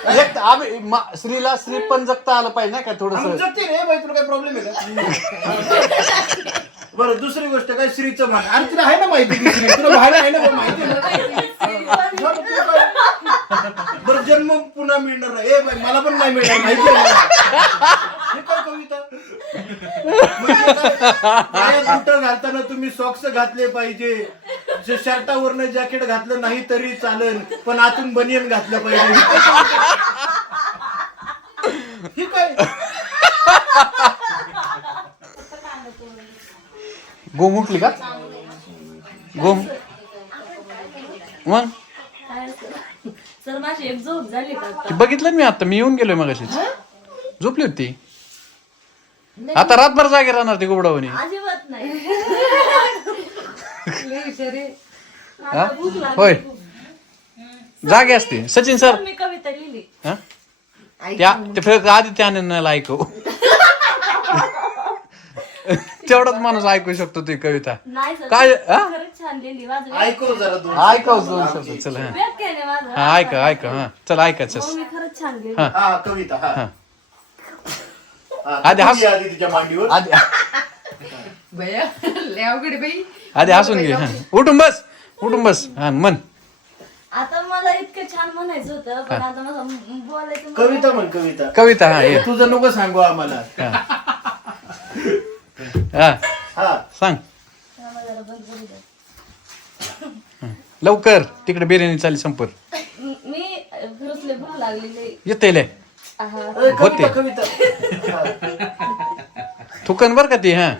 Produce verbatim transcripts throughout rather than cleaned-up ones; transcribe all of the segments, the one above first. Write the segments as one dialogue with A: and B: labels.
A: एक आम्ही मा- स्त्रीला स्त्री पण जगता आलं पाहिजे ना का थोडस.
B: जगते रे बाई, तुला काय प्रॉब्लेम आहे का? बरं, दुसरी गोष्ट काय श्रीचं मान. अरे तुला आहे ना माहिती की श्री तुला भाडं आहे ना माहिती आहे. बरं, जन्म पुन्हा मिळणार नाही. ए बाई, मला पण नाही मिळणार माहिती आहे मला. हे काय कविता म्हणजे काय? पायात बुटं घालताना तुम्ही सॉक्स घातले पाहिजे. शर्टावरनं जॅकेट घातलं नाही तरी चालेल, पण आतून बनियन घातलं पाहिजे. हे काय?
A: गोम उठली का? गोम मग
C: सर माझी एक झोप झाली का
A: ती बघितलं ना मी आता. मी येऊन गेलोय मगाशीच. झोपली होती. आता रातभर जागे राहणार ती गुबडावणी.
C: अजिबात नाही.
A: हा? होय जागे असते. सचिन सर
C: मी कविता लिहिली.
A: हा? त्या ते फक्त आदित्य आनंदला ऐकव. तेवढाच माणूस ऐकू शकतो ती कविता.
C: नाही सर,
A: काय हा?
C: खरंच छान लिहिली. माझं
B: ऐकव जरा दोन.
A: ऐकव दोन शब्द. चल हा
C: व्याख्या नाही माझं.
A: हा ऐका ऐका हा चल ऐकायचं.
C: मग मी खरंच छान लिहिली.
A: हा.
B: हा कविता. हा
A: हा.
B: हा,
A: आधी हस-
B: तुम्ही आधी तिच्या मांडीवर.
A: आधी
D: बया लय अवघड बाई.
A: आधी हसून घे. हा. उठून बस उठून बस. हा मन
C: आता मला इतकं छान म्हणायचं होतं, पण आता मला बोलायचं मला-
B: कविता म्हण कविता.
A: कविता हा ये
B: तुझं नको सांगू आम्हाला.
A: हा
B: हा
A: सांग
C: मला जरा बंद करू द्या.
A: लवकर. तिकडे बिर्याणी चाली संपर
C: म- मी खरंच लय भूक लागलेली.
A: येते लय
C: आहा.
B: अरे,
A: होते.
B: कविता कविता. हा.
A: थुकन बर का ती. हा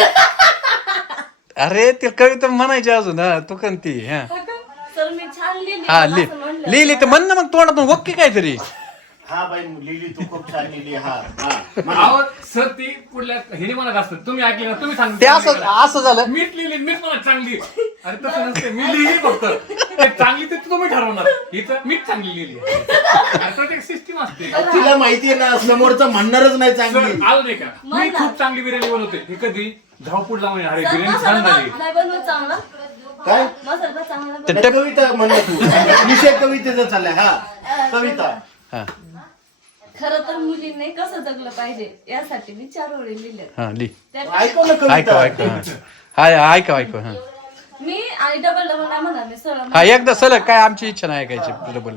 A: अरे ती कविता म्हणायची अजून. हा थुकन ती. हा
C: सर मी छान लिहिली.
A: हा
C: पण
A: लि
C: असं म्हणलं.
A: लिहिली तर म्हण ना मग तोंडातून वक्की काहीतरी.
B: हा बाई लिहिली तू खूप छान लिहिली. हा हा म्हणा.
E: अहो सर ती पुढल्या हिने म्हणत असत, तुम्ही ऐकले ना, तुम्ही
A: ते असं
E: सांगितलं
A: असं झालं.
E: मीच लिहिली, मीच मला चांगली. अरे तसं नसते, मी लिहिली फक्त. ते चांगली ते तुम्ही ठरवणार. हिचं मीच चांगली लिहिली. अरे प्रत्येक सिस्टीम असते.
B: तिला माहितीये ना समोरचं म्हणणारच नाही
E: सर
B: चांगली.
E: आलं नाही का, मी खूप चांगली बिर्याणी बनवते. हे कधी धावपूड लावून अरे
C: सर
E: बिर्याणी
C: मसाला
E: छान झाली.
C: भात नाही बनवत चांगला.
B: काय
C: मसाला भात चांगला
A: ते
C: बनवत.
A: टेप
B: कविता म्हणा तू. विषय कवितेचा चाललाय. हा कविता.
A: हा
C: खरं तर मुलींनी कसं जगलं पाहिजे यासाठी मी चार ओळी लिहिल्या.
A: हा लिह.
C: त्या-
B: ऐकव ना
A: ऐकव
B: कविता.
A: ऐकव. हा हा ऐकव ऐकव. हा
C: मी आणि डबल डबल नाही म्हणणार मी सरळ
A: हा
C: म्हणणार.
A: एकदा सलग काय आमची इच्छा नाही ऐकायची डबल.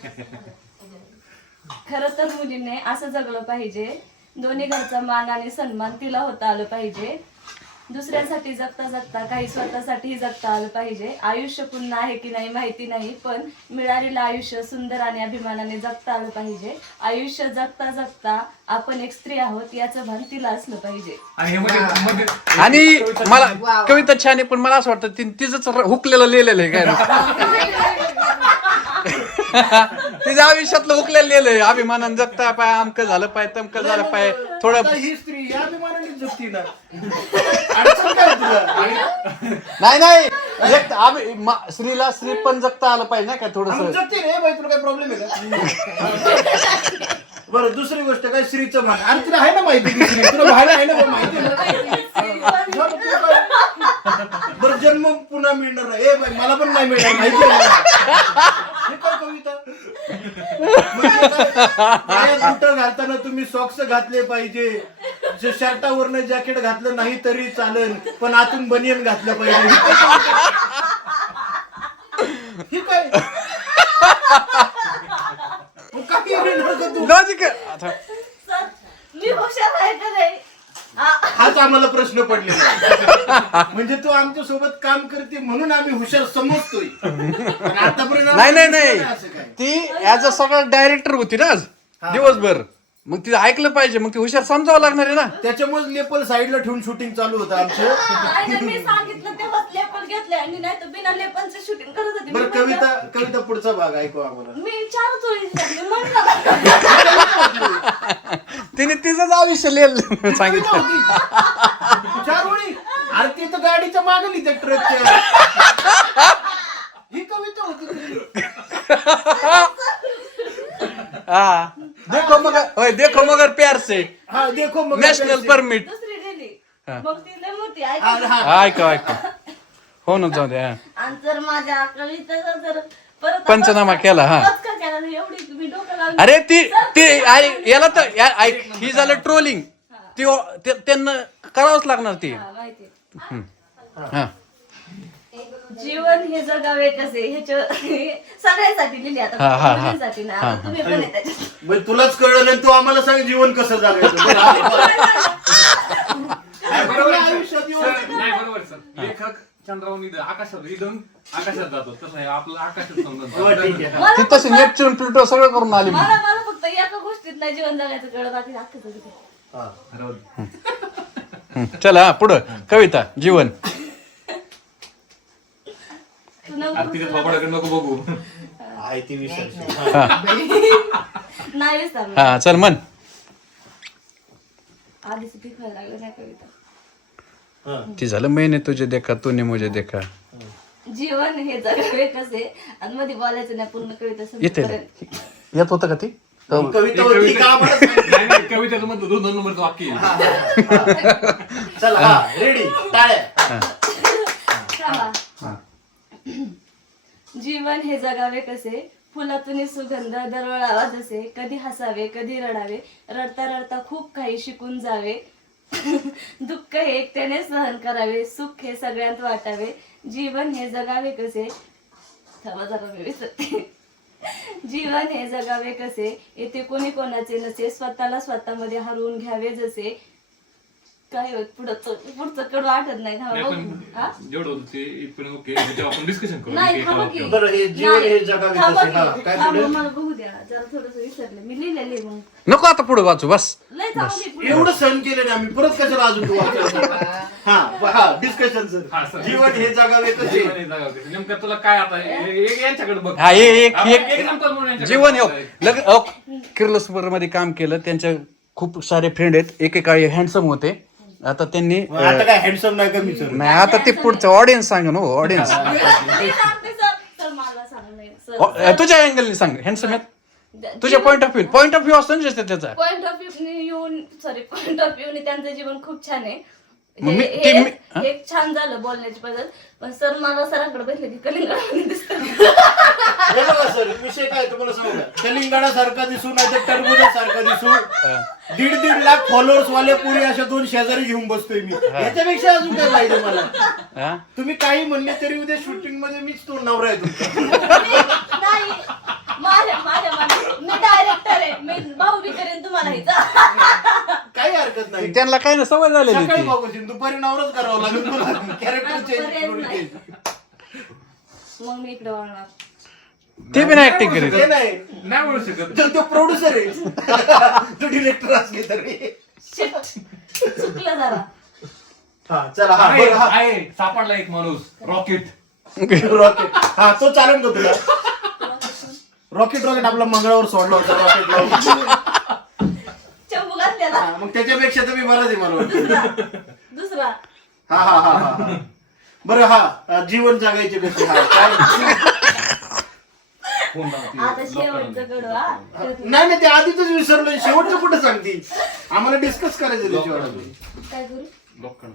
C: खरं तर मुलीने असं जगलं पाहिजे. दोन्ही घरचा मान आणि सन्मान तिला होता आलं पाहिजे. दुसऱ्यांसाठी जगता जगता काही स्वतःसाठी जगता आलं पाहिजे. आयुष्य पुन्हा आहे की नाही माहिती नाही, पण मिळालेलं आयुष्य सुंदर आणि अभिमानाने जगता आलं पाहिजे. आयुष्य जगता जगता आपण एक स्त्री आहोत याचं भान तिला असलं पाहिजे.
E: आणि हे मध्ये मध्ये
A: आणि मला कविता छान आहे, पण मला असं वाटतं ती तिचंच हुकलेलं लिहिलेलं आहे काय. तिच्या आयुष्यातलं हुकलेलं लिहिलंय. अभिमानानं जगता पाय, अमकं झालं पाय, तमकं झालं पाय. थोडं
B: आता ही स्त्री या अभिमानाने जगती ना. अडचण काय तुला?
A: नाही नाही एक आम्ही मा- स्त्रीला स्त्री पण जगता आलं पाहिजे ना का थोडस.
B: जगते रे बाई, तुला काय प्रॉब्लेम आहे का? बरं, दुसरी गोष्ट काय श्रीचं मान. अरे तुला आहे ना माहिती की श्री तुला भाडं आहे ना माहिती आहे ना. बरं, जन्म पुन्हा मिळणार नाही. ए बाई, मला पण नाही मिळणार माहिती आहे मला. हे काय कविता म्हणजे काय? पायात बुटं घालताना तुम्ही सॉक्स घातले पाहिजे. शर्टावरनं जॅकेट घातलं नाही तरी चालेल, पण आतून बनियन घातलं पाहिजे. हे काय? मग काय येणार का तू?
A: लॉजिक.
C: सर मी हुशार आहे का नाही?
B: हाच आम्हाला प्रश्न पडलेला आहे. म्हणजे तू आमच्या सोबत काम करते म्हणून आम्ही हुशार समजतोय. पण आतापर्यंत
A: नाही नाही नाही
B: असं काय?
A: ती ऍज अ सगळं डायरेक्टर होती ना आज दिवसभर. मग तिला ऐकलं पाहिजे. मग ती हुशार समजावं लागणार आहे ना.
B: त्याच्यामुळे लेपल साईडला ठेवून शूटिंग चालू होतं आमचं.
C: नाही तर मी सांगितलं तेव्हाच लेपन घेतले आणि नाही तर बिना लेपनचं शूटिंग करत होती. मी
B: बरं,
C: म्हणलं-
B: कविता कविता पुढचा भाग ऐकू आम्हाला.
C: मी चार चोळी सांगले म्हणलं.
A: तिने तिचंच आयुष्य लिहिलं
B: कविता
A: सांगितलं.
B: होती. चार ओळी. अरे ती तर गाडीच्या मागली त्या ट्रकच्या. ही कविता होती तुझी.
A: हा देखो मगर होय देखो मगर प्यार से
B: हा देखो मग
A: नॅशनल परमिट.
C: दुसरी दिली
A: हा.
C: मग ती लय मोठी
B: हा,
C: ऐक
B: हा.
A: ऐका ऐका हो ना जाऊ दे. हा.
C: आणि जर माझ्या कवितेचा जर परत
A: पंचनामा केला, हा.
C: आवाज का केला नाही? एवढी तुम्ही डोकं लावून
A: अरे ती ते ऐक- याला तर या- ऐक ही झालं ट्रोलिंग ती ते- त्यांना करावंच लागणार ती
C: हा, माहिती
A: हा
C: जीवन हे जगावे कसे ह्याच्या सगळ्यासाठी लिहिली
A: हा, हा,
C: आता
A: हा.
C: मुलींसाठी ना आता तुम्ही पण आहे त्याच्यात.
B: म्हणजे तुलाच कळलं नाही, तू आम्हाला सांग जीवन कसं जगायचं.
E: नाही, बरोबर आहे,
B: आयुष्यात
E: सर.
B: येऊन-
E: सर, नाही, बरोबर आहे, सर. लेखक चंद्रावरून इथं आकाशात इथून आकाशात जातो तसं आहे, आपलं आकाशात
B: हो,
E: समजा
B: ठीक आहे.
C: मला
A: ती
C: फक्त-
A: तशी नेपच्यून प्लुटो सगळं करून आली
C: मला मला फक्त एका गोष्टीत नाही जीवन जगायचं कळत बाकी अख्खं जगत आहे.
B: हा.
A: हं, चला हा, पुढं कविता जीवन
C: तू नको
E: अरे तिथे थोपाडाकडे नको बघू.
B: आहे ती विसरली.
C: नाही विसरलं.
A: हा चल मन
C: आधीच पिकवायला लागलं नाही कविता.
B: हा.
A: ती झालं मैंने तुझे देखा तूने मुझे देखा
C: जीवन हे जगावे कसे आणि मध्ये बोलायचं नाही पूर्ण कविता
A: येते
C: संपेपर्यंत.
A: येत होतं का ती
B: कविता होती का आम्हाला सांग.
E: नाही, नाही, कवितेचं मधलं दोन दोन नंबरचं वाक्य आहे.
B: चला हा रेडी टाळ्या.
C: थांबा. जीवन हे जगावे कसे फुलातून सुगंध दरवळावा जसे कधी हसावे कधी रडावे रडता रडता खूप काही शिकून जावे दुःख हे एकट्याने सहन करावे सुख हे सगळ्यांत वाटावे जीवन हे जगावे कसे थांबा जरा मी विसरते. जीवन हे जगावे कसे येथे कोणी कोणाचे नसे स्वतःला स्वतःमध्ये हरवून घ्यावे जसे काय होत पुढं पुढचं कडू आठवत नाही थांबा
E: नाही,
C: बघू.
E: पण
C: हा?
E: जेवढं होतं ते इथपर्यंत ओके ह्याच्यावर आपण डिस्कशन करू
C: नाही
E: एका
C: थांबा की.
E: वाक्यावर.
B: बरं, हे जीवन
C: नाही,
B: हे जगावे
C: थांबा
B: कसे.
C: की.
B: हा, काय
C: थांबा,
B: पुढे?
C: मला बघू द्या जरा थोडस विसरले मी लिहिलेले मग
A: नको आता पुढं वाचू बस
C: लय चांगली पुढे.
B: एवढं सहन केलं नाही आम्ही, परत कशाला अजून तू वाचायचं? हा हा डिस्कशन
E: हा,
B: सर.
E: सर.
B: जीवन हे जगावे कसे.
E: जीवन हे जगावं कसं? नेमकं तुला काय आता हे- एक यांच्याकडे बघ.
A: हा हे एक
E: आपण
A: एक
E: example म्हणून यांच्याकडे
A: जीवन हो
E: बघायचं.
A: लग किर्लोस्कर मध्ये काम केलं त्यांच्या खूप सारे फ्रेंड आहेत एकेकाळी हँडसम होते आता त्यांनी
B: मग आता काय हँडसम नाही कमी सर.
A: नाही आता ते पुढचं ऑडियन्स सांग ना ऑडियन्स
C: मी सांगते सर सर मला सांग नाही सर
A: तुझ्या अँगलने सांग हँडसम आहेत तुझ्या point of view point of view असतो ना ज्याचा त्याचा
C: पॉइंट ऑफ व्ह्यू येऊन सॉरी पॉइंट ऑफ व्ह्यू त्यांचं जीवन खूप छान आहे
A: मग
C: हे-
A: मी-
C: हे-
A: ते मी- हा?
C: हे छान झालं बोलण्याची पद्धत पण सर मला सरांकडे बसले की कलिंगड दिसत
B: हे बघा सर विषय काय तुम्हाला सांगू का? तेलंगणासारखा दिसू नाही तर टरबुजासारखा दिसू दीड दीड लाख फॉलोअर्स वाले पुरी अशा दोन शेजारी घेऊन बसतोय मी याच्यापेक्षा अजून काय पाहिजे मला.
A: हा?
B: तुम्ही काही म्हणले तरी उद्या शूटिंग मध्ये मीच तो नवरा आहे तुमचा.
C: नाही माझ्या माझ्या माझ्या मी डायरेक्टर आहे मी भाऊ बी करेन तुम्हाला हिचा
B: काही हरकत नाही.
A: त्यांना काय ना सवय झालेली
B: सकाळी
A: ती
B: बघू दुपारी नवराच करावं लागेल तुला कॅरेक्टर
C: पर्यायच नाही.
B: चेंज.
C: मग मी इकडे वळणार
A: ते बी नाही ऍक्टिंग करीत
B: ते नाही
E: नाही बोलू शकत.
B: तो- तो प्रोड्युसर आहे तो डिरेक्टर असले तरी.
C: शिट चुकलं जरा
B: हा चला हा
E: आहे,
B: बरं, हा
E: आहे, सापडला एक माणूस रॉकेट.
B: रॉकेट हा तो चालेल का तुला रॉकेट रॉकेट आपला मंगळावर सोडला होता रॉकेट लावून.
C: चंबू घातलेला
B: हा, मग त्याच्यापेक्षा तर मी बरंच आहे मला वाटतं.
C: दुसरा दुसरा
B: हा हा हा हा हा. बरं हा जीवन जगायचे कसे हा काय
E: फोन लावते.
C: आता शेवटचं कडू हा
B: नाही नाही ते आधीच विसरलोय शेवटचं कुठं सांगते आम्हाला डिस्कस करायचं त्याच्यावर अजून.
C: काय करू
E: लॉक करून.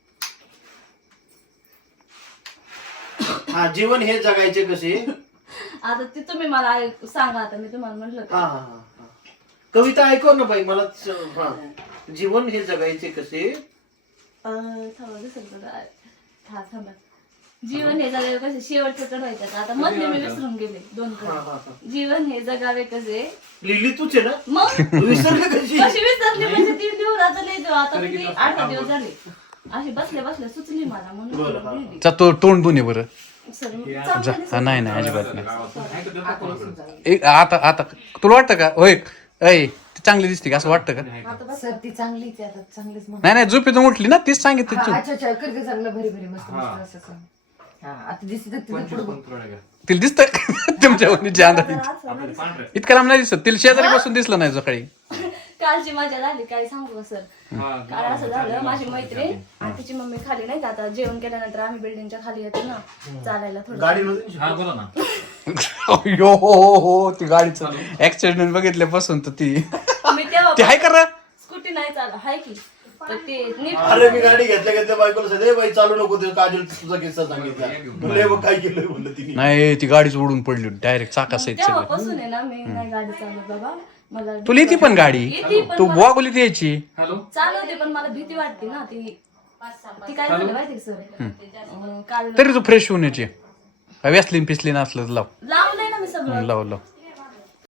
B: हा जीवन हे जगायचे कसे.
C: आता ते तुम्ही मला ऐक- सांगा आता मी तुम्हाला म्हटलं
B: हा
C: का
B: हा हा हा. कविता ऐकव ना बाई मला च- हा जीवन हे जगायचे कसे.
C: अं, थांबा दुसरं कडू हा थांबा जीवन हे जगावे कसे शेवटचं कडवायचं आता. आता मधले मी विसरून गेले दोन
B: हा, हा, हा.
C: कडू जीवन हे जगावे कसे
B: लिहिली तूच आहे ना
C: मग
B: विसरले कशी.
C: कशी विसरली म्हणजे तीन दिवस आता नाही देऊ आता किती आठ दहा दिवस झाले अशी बसल्या बसल्या सुचली मला
B: बरं, हा.
C: म्हणून
A: चा तो तोंड दोन्ही बरं
C: सर
A: जा हा, नाही नाही अजिबात नाही
E: नाही तर देतो कोणाकडे.
A: एक आता आता तुला वाटतं का होय ऐ ती चांगली दिसते का असं वाटतं का
D: सर ती चांगलीच आहे आता चांगलीच म्हणा.
A: नाही नाही झोपेतून उठली ना तीच सांगितली
D: हा,
A: तू
D: अच्छा अच्छा कर ग चांगलं भरी भरी मस्त
E: हा.
D: मस्त असं असं. हा आता दिसत तिथे
E: पंचवीस
D: पुढे
E: पंतप्रधान घ्या.
A: तिला दिसतं तुमच्या वहिनीच्या अंदाज
E: आपले पांढरे.
A: इतकं लांब नाही दिसत तिला शेजारी बसून दिसलं नाही सकाळी
C: कालची मजा झाली काय सांगू सर
E: हा,
C: काल असं झालं माझी मैत्रीण आणि तिची मम्मी खाली नाही का आता जेवण केल्यानंतर आम्ही बिल्डिंगच्या खाली येतो ना चालायला थोडं
B: गाडीमध्ये
E: हा बोला ना.
A: अय्यो, हो हो हो ती गाडीचं ऍक्सिडेंट बघितल्यापासून तर ती
C: मी तेव्हा
A: ती हाय करा
C: स्कूटी नाही चालत हाय की तर ते नीट
B: अरे मी गाडी घेतल्या घेतल्या बायकोला सांगितलं, "ए बाई चालू नको ते काजल तुझा किस्सा सांगितला म्हणलं "हे बघ काय केलं म्हणलं तिने
A: नाही ती गाडीच उडून पडली डायरेक्ट चाकासहित सगळं
C: तेव्हापासून आहे ना मी नाही गाडी चालवत बाबा मला
A: तुला येते पण गाडी
C: येते पण
A: तू
C: मला-
A: वागोलीत यायची
E: हॅलो
C: चालवते पण मला भीती वाटते ना ती ती काय झालं माहिती सर काल
A: तरी तू फ्रेश होऊन यायची व्यासलीन पिसलीन असलं तर लाव
C: लावलंय ना मी सगळं
A: लाव लाव